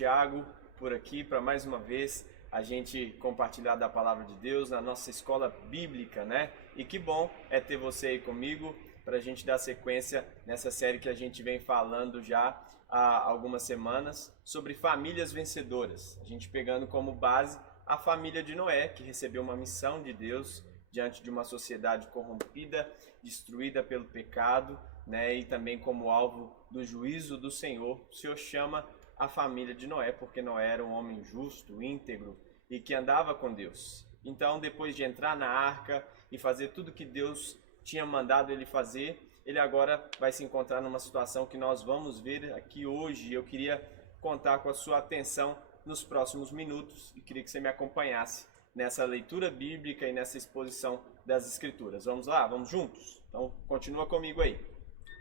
Tiago, por aqui para mais uma vez a gente compartilhar da palavra de Deus na nossa escola bíblica, né? E que bom é ter você aí comigo para a gente dar sequência nessa série que a gente vem falando já há algumas semanas sobre famílias vencedoras. A gente pegando como base a família de Noé, que recebeu uma missão de Deus diante de uma sociedade corrompida, destruída pelo pecado, né? E também como alvo do juízo do Senhor. O Senhor chama a família de Noé, porque Noé era um homem justo, íntegro e que andava com Deus. Então, depois de entrar na arca e fazer tudo que Deus tinha mandado ele fazer, ele agora vai se encontrar numa situação que nós vamos ver aqui hoje. Eu queria contar com a sua atenção nos próximos minutos e queria que você me acompanhasse nessa leitura bíblica e nessa exposição das Escrituras. Vamos lá? Vamos juntos? Então, continua comigo aí.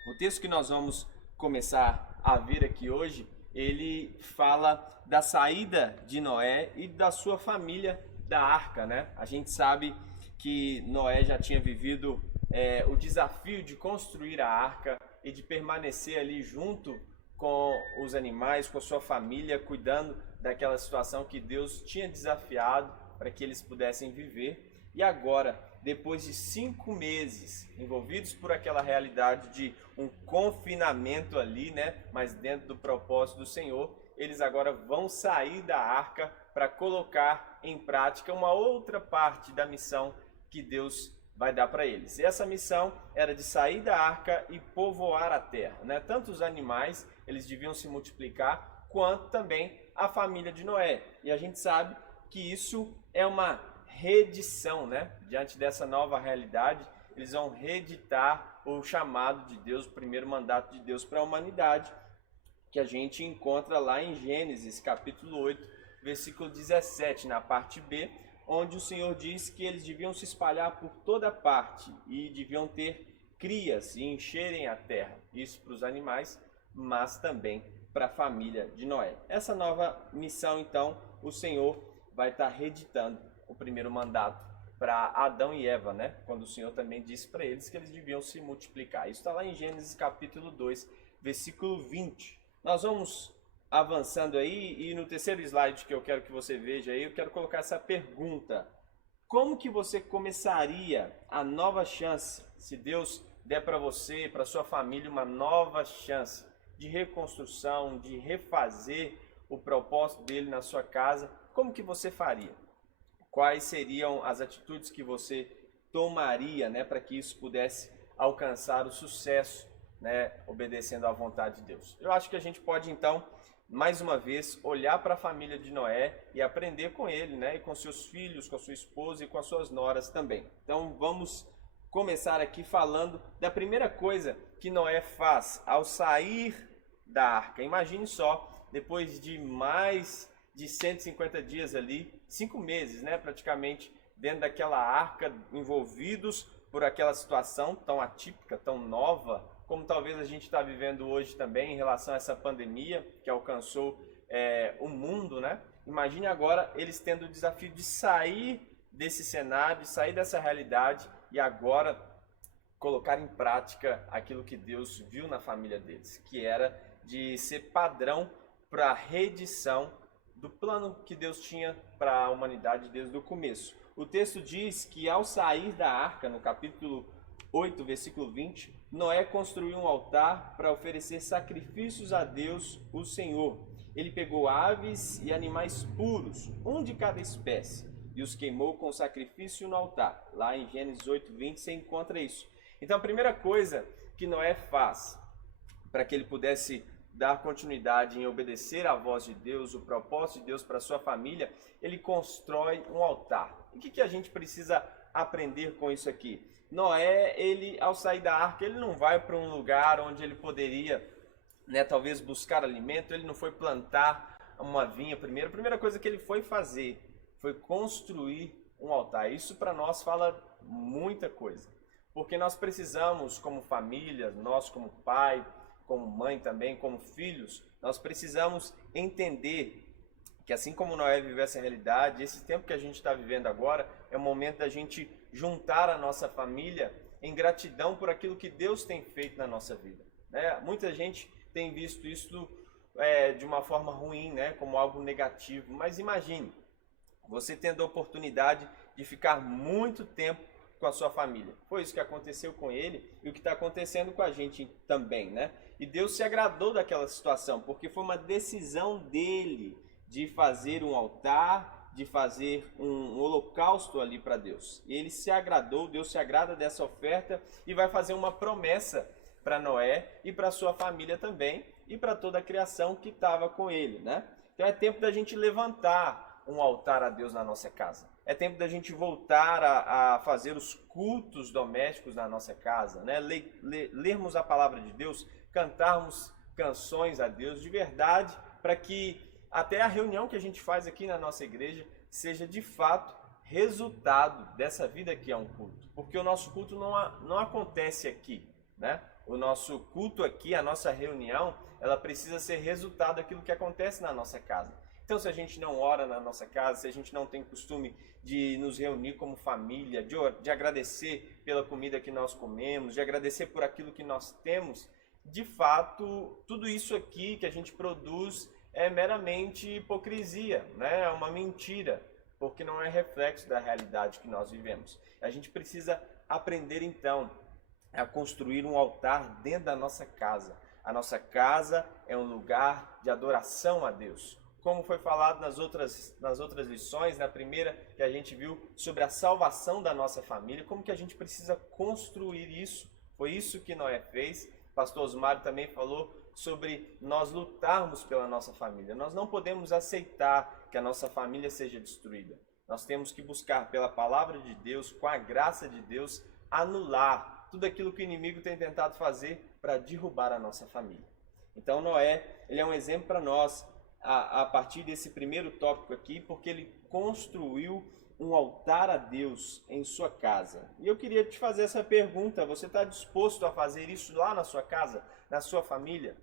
O texto que nós vamos começar a ver aqui hoje, ele fala da saída de Noé e da sua família da arca, né? A gente sabe que Noé já tinha vivido o desafio de construir a arca e de permanecer ali junto com os animais, com a sua família, cuidando daquela situação que Deus tinha desafiado para que eles pudessem viver. E agora, depois de 5 meses envolvidos por aquela realidade de um confinamento ali, né, mas dentro do propósito do Senhor, eles agora vão sair da arca para colocar em prática uma outra parte da missão que Deus vai dar para eles. E essa missão era de sair da arca e povoar a terra, né? Tanto os animais, eles deviam se multiplicar, quanto também a família de Noé. E a gente sabe que isso é uma reedição, né? Diante dessa nova realidade, eles vão reeditar o chamado de Deus, o primeiro mandato de Deus para a humanidade, que a gente encontra lá em Gênesis, capítulo 8, versículo 17, na parte B, onde o Senhor diz que eles deviam se espalhar por toda parte e deviam ter crias e encherem a terra. Isso para os animais, mas também para a família de Noé. Essa nova missão, então, o Senhor vai estar reeditando o primeiro mandato para Adão e Eva, né? Quando o Senhor também disse para eles que eles deviam se multiplicar. Isso está lá em Gênesis capítulo 2, versículo 20. Nós vamos avançando aí e no terceiro slide que eu quero que você veja aí, eu quero colocar essa pergunta. Como que você começaria a nova chance, se Deus der para você, para sua família, uma nova chance de reconstrução, de refazer o propósito dele na sua casa, como que você faria? Quais seriam as atitudes que você tomaria, né, para que isso pudesse alcançar o sucesso, né, obedecendo à vontade de Deus? Eu acho que a gente pode, então, mais uma vez, olhar para a família de Noé e aprender com ele, né, e com seus filhos, com a sua esposa e com as suas noras também. Então, vamos começar aqui falando da primeira coisa que Noé faz ao sair da arca. Imagine só, depois de mais de 150 dias ali, 5 meses, né, praticamente, dentro daquela arca, envolvidos por aquela situação tão atípica, tão nova, como talvez a gente está vivendo hoje também em relação a essa pandemia que alcançou o mundo, né? Imagine agora eles tendo o desafio de sair desse cenário, de sair dessa realidade e agora colocar em prática aquilo que Deus viu na família deles, que era de ser padrão para a reedição do plano que Deus tinha para a humanidade desde o começo. O texto diz que ao sair da arca, no capítulo 8, versículo 20, Noé construiu um altar para oferecer sacrifícios a Deus, o Senhor. Ele pegou aves e animais puros, um de cada espécie, e os queimou com sacrifício no altar. Lá em Gênesis 8, 20, você encontra isso. Então a primeira coisa que Noé faz para que ele pudesse dar continuidade em obedecer à voz de Deus, o propósito de Deus para a sua família, ele constrói um altar. E o que a gente precisa aprender com isso aqui? Noé, ele ao sair da arca, ele não vai para um lugar onde ele poderia, né, talvez buscar alimento, ele não foi plantar uma vinha primeiro. A primeira coisa que ele foi fazer foi construir um altar. Isso para nós fala muita coisa, porque nós precisamos como família, nós como pai, como mãe também, como filhos, nós precisamos entender que assim como Noé viveu essa realidade, esse tempo que a gente está vivendo agora é o momento da gente juntar a nossa família em gratidão por aquilo que Deus tem feito na nossa vida, né? Muita gente tem visto isso de uma forma ruim, né? Como algo negativo. Mas imagine, você tendo a oportunidade de ficar muito tempo com a sua família. Foi isso que aconteceu com ele e o que está acontecendo com a gente também, né? E Deus se agradou daquela situação, porque foi uma decisão dele de fazer um altar, de fazer um holocausto ali para Deus. E ele se agradou, Deus se agrada dessa oferta e vai fazer uma promessa para Noé e para sua família também e para toda a criação que estava com ele, né? Então é tempo da gente levantar um altar a Deus na nossa casa. É tempo da gente voltar a fazer os cultos domésticos na nossa casa, né? Lermos a palavra de Deus, cantarmos canções a Deus de verdade, para que até a reunião que a gente faz aqui na nossa igreja seja de fato resultado dessa vida que é um culto. Porque o nosso culto não acontece aqui, né? O nosso culto aqui, a nossa reunião, ela precisa ser resultado daquilo que acontece na nossa casa. Então, se a gente não ora na nossa casa, se a gente não tem costume de nos reunir como família, de agradecer pela comida que nós comemos, de agradecer por aquilo que nós temos, de fato, tudo isso aqui que a gente produz é meramente hipocrisia, né? É uma mentira, porque não é reflexo da realidade que nós vivemos. A gente precisa aprender, então, a construir um altar dentro da nossa casa. A nossa casa é um lugar de adoração a Deus. Como foi falado nas outras lições, na primeira que a gente viu sobre a salvação da nossa família, como que a gente precisa construir isso. Foi isso que Noé fez. O pastor Osmário também falou sobre nós lutarmos pela nossa família. Nós não podemos aceitar que a nossa família seja destruída. Nós temos que buscar pela palavra de Deus, com a graça de Deus, anular tudo aquilo que o inimigo tem tentado fazer para derrubar a nossa família. Então Noé, ele é um exemplo para nós, a partir desse primeiro tópico aqui, porque ele construiu um altar a Deus em sua casa. E eu queria te fazer essa pergunta: você está disposto a fazer isso lá na sua casa, na sua família?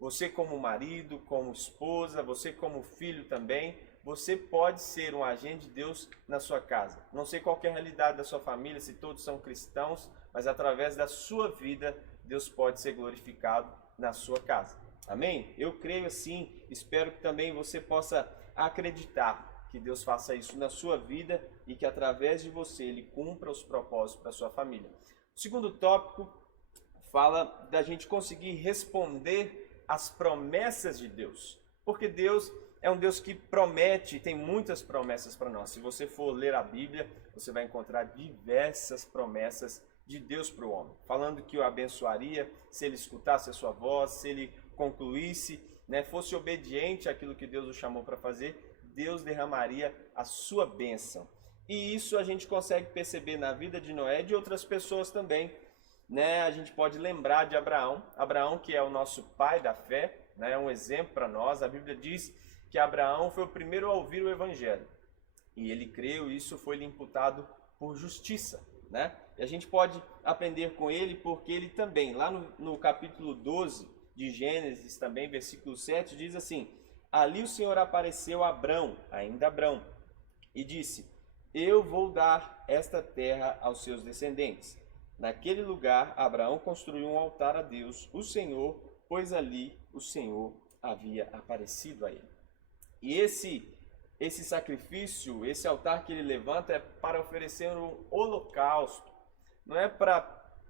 Você como marido, como esposa, você como filho também, você pode ser um agente de Deus na sua casa. Não sei qual é a realidade da sua família, se todos são cristãos, mas através da sua vida, Deus pode ser glorificado na sua casa. Amém? Eu creio assim, espero que também você possa acreditar que Deus faça isso na sua vida e que através de você Ele cumpra os propósitos para a sua família. O segundo tópico fala da gente conseguir responder às promessas de Deus. Porque Deus é um Deus que promete, tem muitas promessas para nós. Se você for ler a Bíblia, você vai encontrar diversas promessas de Deus para o homem. Falando que o abençoaria se ele escutasse a sua voz, se ele concluísse, né, fosse obediente àquilo que Deus o chamou para fazer, Deus derramaria a sua bênção. E isso a gente consegue perceber na vida de Noé e de outras pessoas também. Né? A gente pode lembrar de Abraão, que é o nosso pai da fé, né? É um exemplo para nós. A Bíblia diz que Abraão foi o primeiro a ouvir o Evangelho. E ele creu, e isso foi lhe imputado por justiça. Né? E a gente pode aprender com ele, porque ele também, lá no capítulo 12 de Gênesis, também, versículo 7, diz assim: ali o Senhor apareceu a Abrão, ainda Abrão, e disse: eu vou dar esta terra aos seus descendentes. Naquele lugar, Abraão construiu um altar a Deus, o Senhor, pois ali o Senhor havia aparecido a ele. E esse sacrifício, esse altar que ele levanta é para oferecer um holocausto. Não é para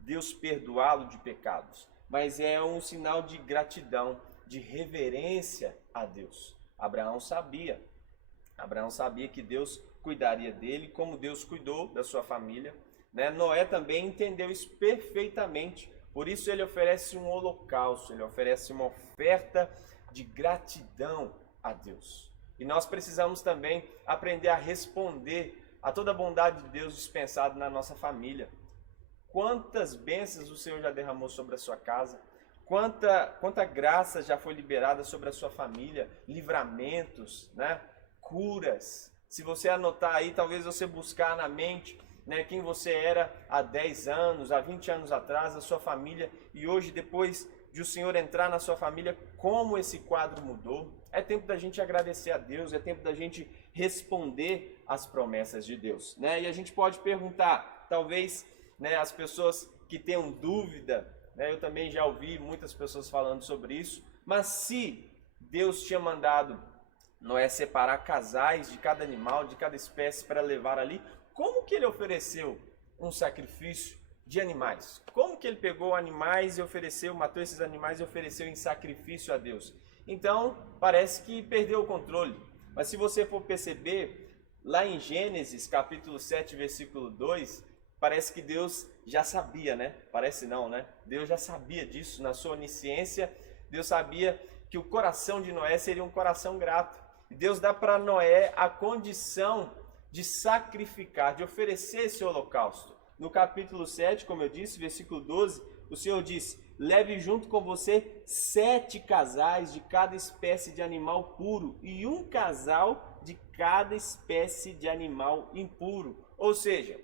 Deus perdoá-lo de pecados, mas é um sinal de gratidão, de reverência a Deus. Abraão sabia que Deus cuidaria dele, como Deus cuidou da sua família. Né? Noé também entendeu isso perfeitamente, por isso ele oferece um holocausto, ele oferece uma oferta de gratidão a Deus. E nós precisamos também aprender a responder a toda a bondade de Deus dispensada na nossa família. Quantas bênçãos o Senhor já derramou sobre a sua casa, quanta graça já foi liberada sobre a sua família, livramentos, né? Curas. Se você anotar aí, talvez você buscar na mente, né, quem você era há 10 anos, há 20 anos atrás, a sua família, e hoje, depois de o Senhor entrar na sua família, como esse quadro mudou. É tempo da gente agradecer a Deus, é tempo da gente responder às promessas de Deus. Né? E a gente pode perguntar, talvez, né, as pessoas que tenham dúvida, né, eu também já ouvi muitas pessoas falando sobre isso, mas se Deus tinha mandado Noé separar casais de cada animal, de cada espécie para levar ali. Como que ele ofereceu um sacrifício de animais? Como que ele pegou animais e ofereceu, matou esses animais e ofereceu em sacrifício a Deus? Então, parece que perdeu o controle. Mas se você for perceber, lá em Gênesis, capítulo 7, versículo 2, parece que Deus já sabia, né? Parece não, né? Deus já sabia disso na sua onisciência. Deus sabia que o coração de Noé seria um coração grato. E Deus dá para Noé a condição de sacrificar, de oferecer esse holocausto. No capítulo 7, como eu disse, versículo 12, o Senhor diz: leve junto com você 7 casais de cada espécie de animal puro e um casal de cada espécie de animal impuro. Ou seja,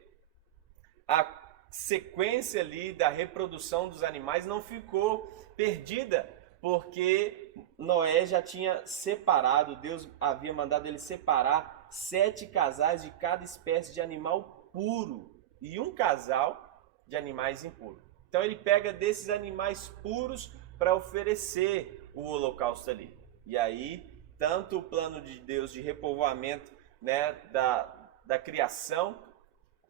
a sequência ali da reprodução dos animais não ficou perdida, porque Noé já tinha separado, Deus havia mandado ele separar 7 casais de cada espécie de animal puro e um casal de animais impuros. Então ele pega desses animais puros para oferecer o holocausto ali. E aí, tanto o plano de Deus de repovoamento, né, da criação,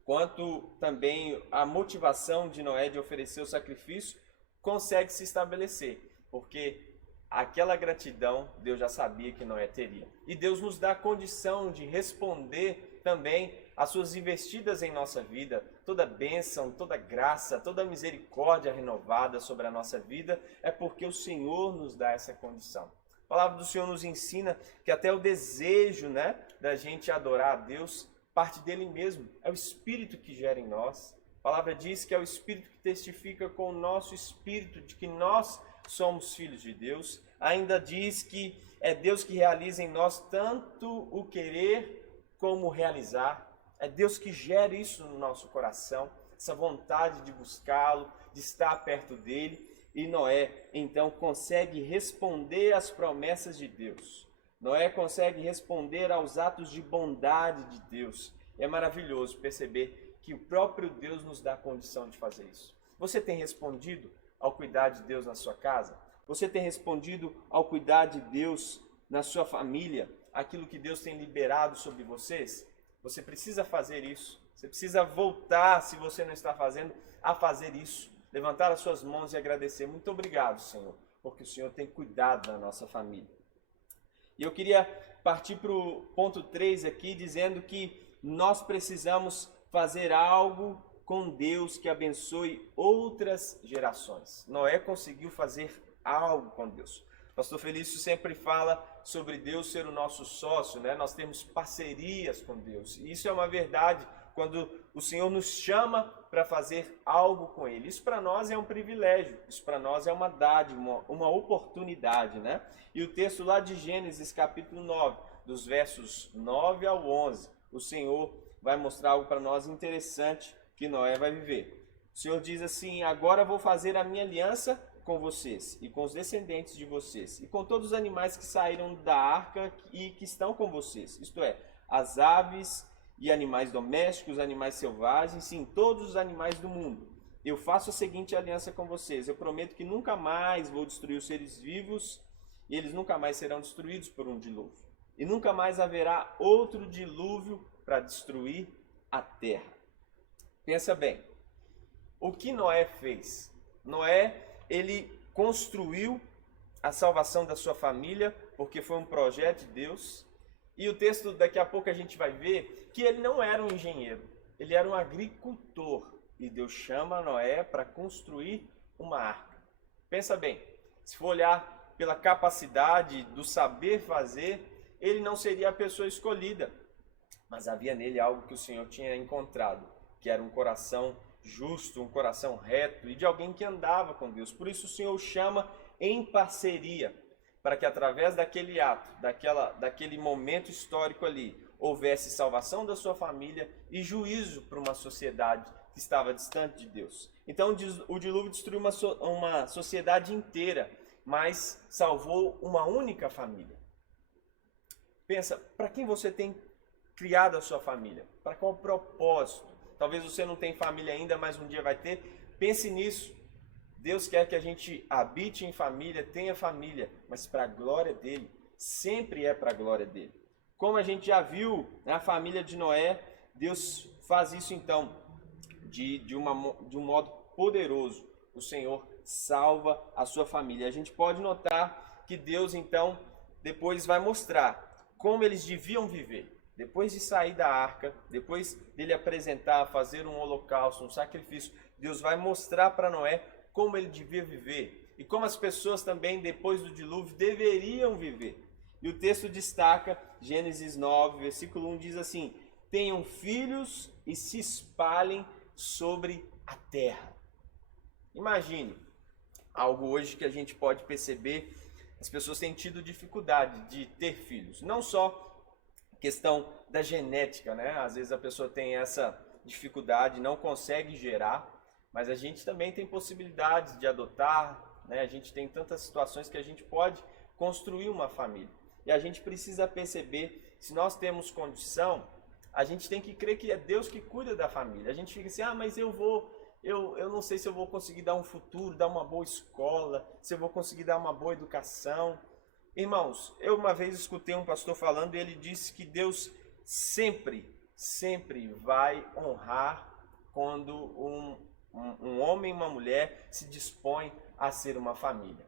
quanto também a motivação de Noé de oferecer o sacrifício, consegue se estabelecer. Porque aquela gratidão Deus já sabia que Noé teria. E Deus nos dá a condição de responder também às suas investidas em nossa vida. Toda bênção, toda graça, toda misericórdia renovada sobre a nossa vida é porque o Senhor nos dá essa condição. A palavra do Senhor nos ensina que até o desejo, né, da gente adorar a Deus parte dele mesmo. É o Espírito que gera em nós. A palavra diz que é o Espírito que testifica com o nosso espírito de que nós somos filhos de Deus. Ainda diz que é Deus que realiza em nós tanto o querer como o realizar. É Deus que gera isso no nosso coração, essa vontade de buscá-lo, de estar perto dele. E Noé, então, consegue responder às promessas de Deus. Noé consegue responder aos atos de bondade de Deus. É maravilhoso perceber que o próprio Deus nos dá a condição de fazer isso. Você tem respondido ao cuidar de Deus na sua casa? Você tem respondido ao cuidar de Deus na sua família? Aquilo que Deus tem liberado sobre vocês? Você precisa fazer isso. Você precisa voltar, se você não está fazendo, a fazer isso. Levantar as suas mãos e agradecer. Muito obrigado, Senhor, porque o Senhor tem cuidado da nossa família. E eu queria partir para o ponto 3 aqui, dizendo que nós precisamos fazer algo com Deus que abençoe outras gerações. Noé conseguiu fazer algo com Deus. O pastor Felício sempre fala sobre Deus ser o nosso sócio, né? Nós temos parcerias com Deus. E isso é uma verdade quando o Senhor nos chama para fazer algo com Ele. Isso para nós é um privilégio, isso para nós é uma dádiva, uma oportunidade, né? E o texto lá de Gênesis capítulo 9, dos versos 9 ao 11, o Senhor vai mostrar algo para nós interessante que Noé vai viver. O Senhor diz assim: agora vou fazer a minha aliança com vocês e com os descendentes de vocês e com todos os animais que saíram da arca e que estão com vocês, isto é, as aves e animais domésticos, animais selvagens, sim, todos os animais do mundo. Eu faço a seguinte aliança com vocês: eu prometo que nunca mais vou destruir os seres vivos e eles nunca mais serão destruídos por um dilúvio. E nunca mais haverá outro dilúvio para destruir a terra. Pensa bem, o que Noé fez? Noé, ele construiu a salvação da sua família, porque foi um projeto de Deus. E o texto, daqui a pouco a gente vai ver, que ele não era um engenheiro, ele era um agricultor. E Deus chama Noé para construir uma arca. Pensa bem, se for olhar pela capacidade do saber fazer, ele não seria a pessoa escolhida. Mas havia nele algo que o Senhor tinha encontrado, que era um coração justo, um coração reto e de alguém que andava com Deus. Por isso o Senhor o chama em parceria, para que através daquele ato, daquele momento histórico ali, houvesse salvação da sua família e juízo para uma sociedade que estava distante de Deus. Então o dilúvio destruiu uma sociedade inteira, mas salvou uma única família. Pensa, para quem você tem criado a sua família? Para qual propósito? Talvez você não tenha família ainda, mas um dia vai ter. Pense nisso. Deus quer que a gente habite em família, tenha família, mas para a glória dele, sempre é para a glória dele. Como a gente já viu na família de Noé, Deus faz isso então de um modo poderoso. O Senhor salva a sua família. A gente pode notar que Deus então depois vai mostrar como eles deviam viver. Depois de sair da arca, depois dele apresentar, fazer um holocausto, um sacrifício, Deus vai mostrar para Noé como ele devia viver e como as pessoas também depois do dilúvio deveriam viver. E o texto destaca, Gênesis 9, versículo 1 diz assim: tenham filhos e se espalhem sobre a terra. Imagine algo hoje que a gente pode perceber, as pessoas têm tido dificuldade de ter filhos, não só questão da genética, né? Às vezes a pessoa tem essa dificuldade, não consegue gerar, mas a gente também tem possibilidades de adotar, né? A gente tem tantas situações que a gente pode construir uma família. E a gente precisa perceber, se nós temos condição, a gente tem que crer que é Deus que cuida da família. A gente fica assim, mas eu não sei se eu vou conseguir dar um futuro, dar uma boa escola, se eu vou conseguir dar uma boa educação. Irmãos, eu uma vez escutei um pastor falando e ele disse que Deus sempre vai honrar quando um homem e uma mulher se dispõem a ser uma família.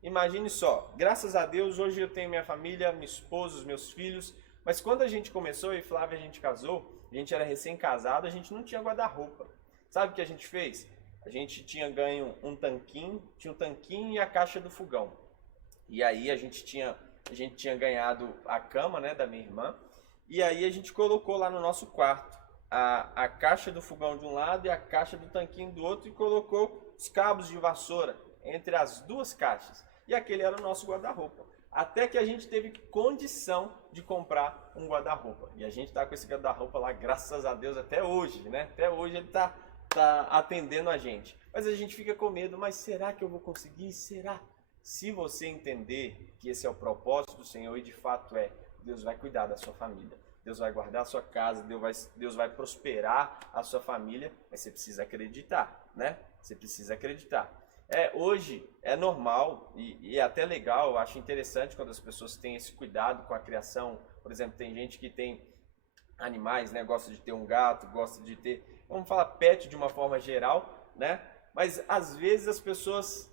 Imagine só, graças a Deus hoje eu tenho minha família, minha esposa, os meus filhos, mas quando a gente começou, eu e Flávia, a gente casou, a gente era recém-casado, a gente não tinha guarda-roupa. Sabe o que a gente fez? A gente tinha ganho um tanquinho, tinha um tanquinho e a caixa do fogão. E aí a gente tinha ganhado a cama, né, da minha irmã, e aí a gente colocou lá no nosso quarto a caixa do fogão de um lado e a caixa do tanquinho do outro e colocou os cabos de vassoura entre as duas caixas. E aquele era o nosso guarda-roupa. Até que a gente teve condição de comprar um guarda-roupa. E a gente está com esse guarda-roupa lá, graças a Deus, até hoje, né? Até hoje ele está atendendo a gente. Mas a gente fica com medo, mas será que eu vou conseguir? Será? Se você entender que esse é o propósito do Senhor e de fato Deus vai cuidar da sua família. Deus vai guardar a sua casa, Deus vai prosperar a sua família, mas você precisa acreditar, né? Você precisa acreditar. Hoje é normal e é até legal, eu acho interessante quando as pessoas têm esse cuidado com a criação. Por exemplo, tem gente que tem animais, né? Gosta de ter um gato, gosta de ter, vamos falar pet de uma forma geral, né? Mas às vezes as pessoas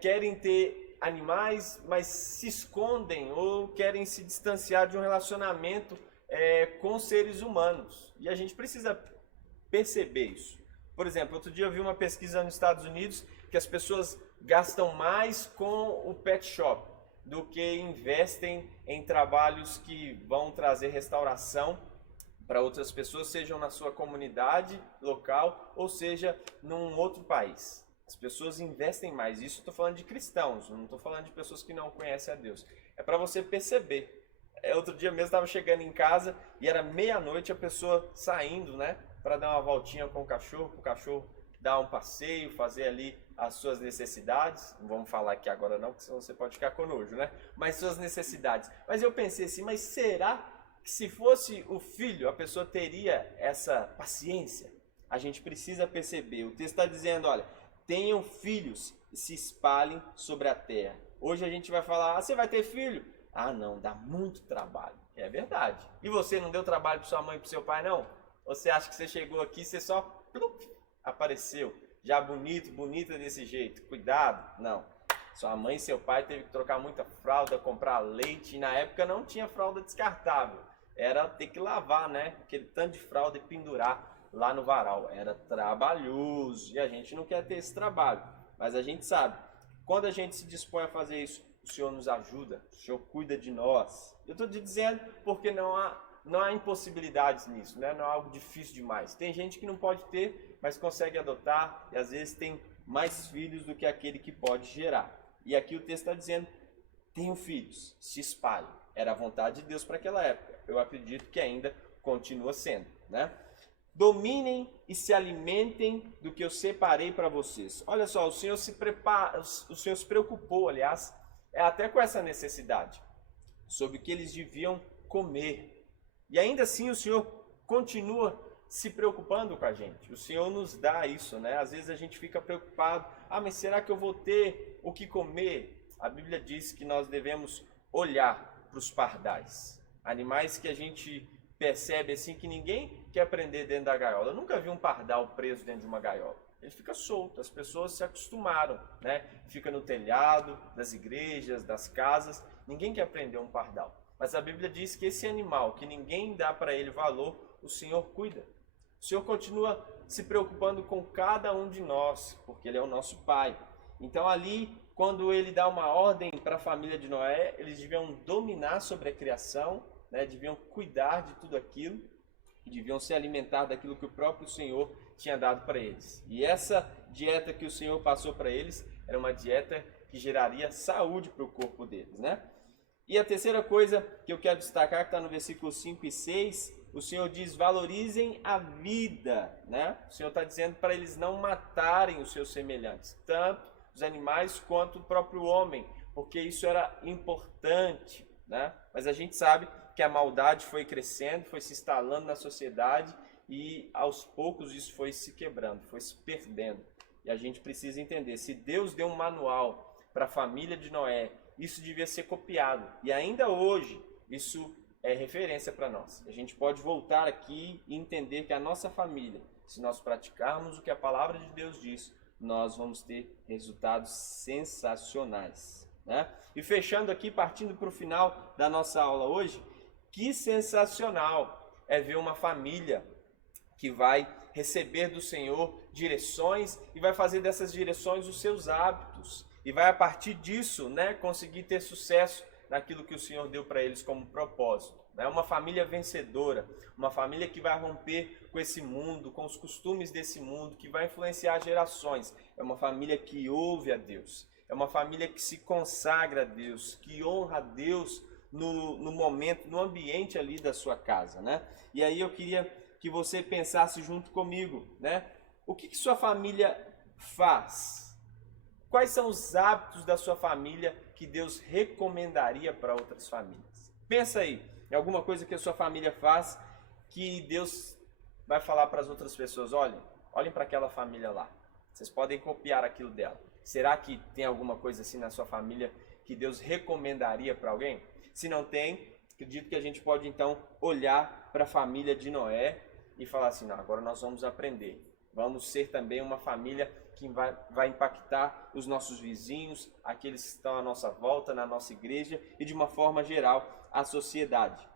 querem ter animais, mas se escondem ou querem se distanciar de um relacionamento com seres humanos. E a gente precisa perceber isso. Por exemplo, outro dia eu vi uma pesquisa nos Estados Unidos que as pessoas gastam mais com o pet shop do que investem em trabalhos que vão trazer restauração para outras pessoas, sejam na sua comunidade local ou seja num outro país. As pessoas investem mais. Isso eu estou falando de cristãos, não estou falando de pessoas que não conhecem a Deus. É para você perceber. Outro dia mesmo estava chegando em casa e era meia-noite, a pessoa saindo, né, para dar uma voltinha com o cachorro dar um passeio, fazer ali as suas necessidades. Não vamos falar aqui agora não, porque senão você pode ficar com nojo, né? Mas suas necessidades. Mas eu pensei assim, mas será que se fosse o filho, a pessoa teria essa paciência? A gente precisa perceber. O texto está dizendo, olha, tenham filhos e se espalhem sobre a terra. Hoje a gente vai falar, você vai ter filho? Ah não, dá muito trabalho. É verdade. E você não deu trabalho para sua mãe e para seu pai não? Você acha que você chegou aqui e você só apareceu? Já bonita desse jeito. Cuidado. Não. Sua mãe e seu pai teve que trocar muita fralda, comprar leite. E na época não tinha fralda descartável. Era ter que lavar, né? Aquele tanto de fralda e pendurar lá no varal. Era trabalhoso. E a gente não quer ter esse trabalho. Mas a gente sabe. Quando a gente se dispõe a fazer isso, o Senhor nos ajuda. O Senhor cuida de nós. Eu estou te dizendo porque não há impossibilidades nisso, né? Não é algo difícil demais. Tem gente que não pode ter, mas consegue adotar. E às vezes tem mais filhos do que aquele que pode gerar. E aqui o texto está dizendo, tenham filhos, se espalhem. Era a vontade de Deus para aquela época. Eu acredito que ainda continua sendo, né? Dominem e se alimentem do que eu separei para vocês. Olha só, o Senhor se preocupou, aliás, até com essa necessidade, sobre o que eles deviam comer. E ainda assim o Senhor continua se preocupando com a gente. O Senhor nos dá isso, né? Às vezes a gente fica preocupado, mas será que eu vou ter o que comer? A Bíblia diz que nós devemos olhar para os pardais, animais que a gente percebe assim que ninguém quer prender dentro da gaiola. Eu nunca vi um pardal preso dentro de uma gaiola. Ele fica solto, as pessoas se acostumaram, né? Fica no telhado das igrejas, das casas, ninguém quer prender um pardal. Mas a Bíblia diz que esse animal, que ninguém dá para ele valor, o Senhor cuida. O Senhor continua se preocupando com cada um de nós, porque Ele é o nosso Pai. Então ali, quando Ele dá uma ordem para a família de Noé, eles deviam dominar sobre a criação, né? Deviam cuidar de tudo aquilo, e deviam se alimentar daquilo que o próprio Senhor tinha dado para eles. E essa dieta que o Senhor passou para eles era uma dieta que geraria saúde para o corpo deles, né? E a terceira coisa que eu quero destacar, que está no versículo 5 e 6, o Senhor diz, valorizem a vida, né? O Senhor está dizendo para eles não matarem os seus semelhantes, tanto os animais quanto o próprio homem, porque isso era importante, né? Mas a gente sabe que a maldade foi crescendo, foi se instalando na sociedade e aos poucos isso foi se quebrando, foi se perdendo. E a gente precisa entender, se Deus deu um manual para a família de Noé, isso devia ser copiado. E ainda hoje, isso é referência para nós. A gente pode voltar aqui e entender que a nossa família, se nós praticarmos o que a palavra de Deus diz, nós vamos ter resultados sensacionais, né? E fechando aqui, partindo para o final da nossa aula hoje, que sensacional é ver uma família que vai receber do Senhor direções e vai fazer dessas direções os seus hábitos. E vai a partir disso, né, conseguir ter sucesso naquilo que o Senhor deu para eles como propósito. É uma família vencedora, uma família que vai romper com esse mundo, com os costumes desse mundo, que vai influenciar gerações. É uma família que ouve a Deus, é uma família que se consagra a Deus, que honra a Deus no momento, no ambiente ali da sua casa, né? E aí eu queria que você pensasse junto comigo, né? O que sua família faz? Quais são os hábitos da sua família que Deus recomendaria para outras famílias? Pensa aí, em alguma coisa que a sua família faz que Deus vai falar para as outras pessoas, olhem para aquela família lá. Vocês podem copiar aquilo dela. Será que tem alguma coisa assim na sua família que Deus recomendaria para alguém? Se não tem, acredito que a gente pode então olhar para a família de Noé e falar assim, não, agora nós vamos aprender. Vamos ser também uma família que vai impactar os nossos vizinhos, aqueles que estão à nossa volta, na nossa igreja e de uma forma geral a sociedade.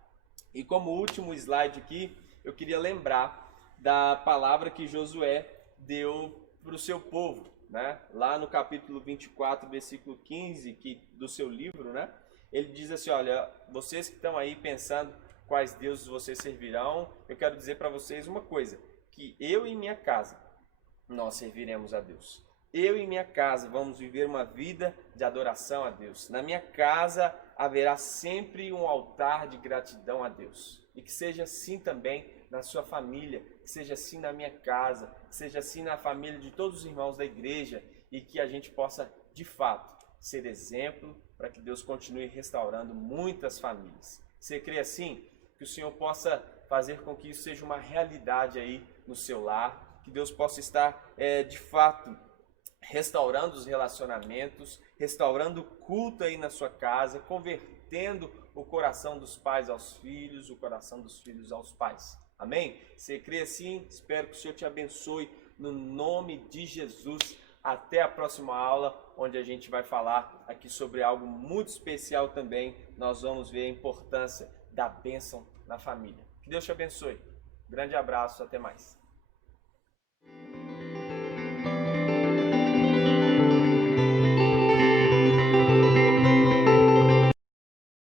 E como último slide aqui, eu queria lembrar da palavra que Josué deu para o seu povo, né? Lá no capítulo 24, versículo 15 do seu livro, né? Ele diz assim, olha, vocês que estão aí pensando quais deuses vocês servirão, eu quero dizer para vocês uma coisa, que eu e minha casa, nós serviremos a Deus. Eu e minha casa vamos viver uma vida de adoração a Deus. Na minha casa haverá sempre um altar de gratidão a Deus. E que seja assim também na sua família, que seja assim na minha casa, que seja assim na família de todos os irmãos da igreja e que a gente possa, de fato, ser exemplo para que Deus continue restaurando muitas famílias. Você crê assim? Que o Senhor possa fazer com que isso seja uma realidade aí no seu lar, que Deus possa estar, de fato, restaurando os relacionamentos, restaurando o culto aí na sua casa, convertendo o coração dos pais aos filhos, o coração dos filhos aos pais. Amém? Você crê assim? Espero que o Senhor te abençoe no nome de Jesus. Até a próxima aula, onde a gente vai falar aqui sobre algo muito especial também. Nós vamos ver a importância da bênção na família. Que Deus te abençoe. Grande abraço, até mais.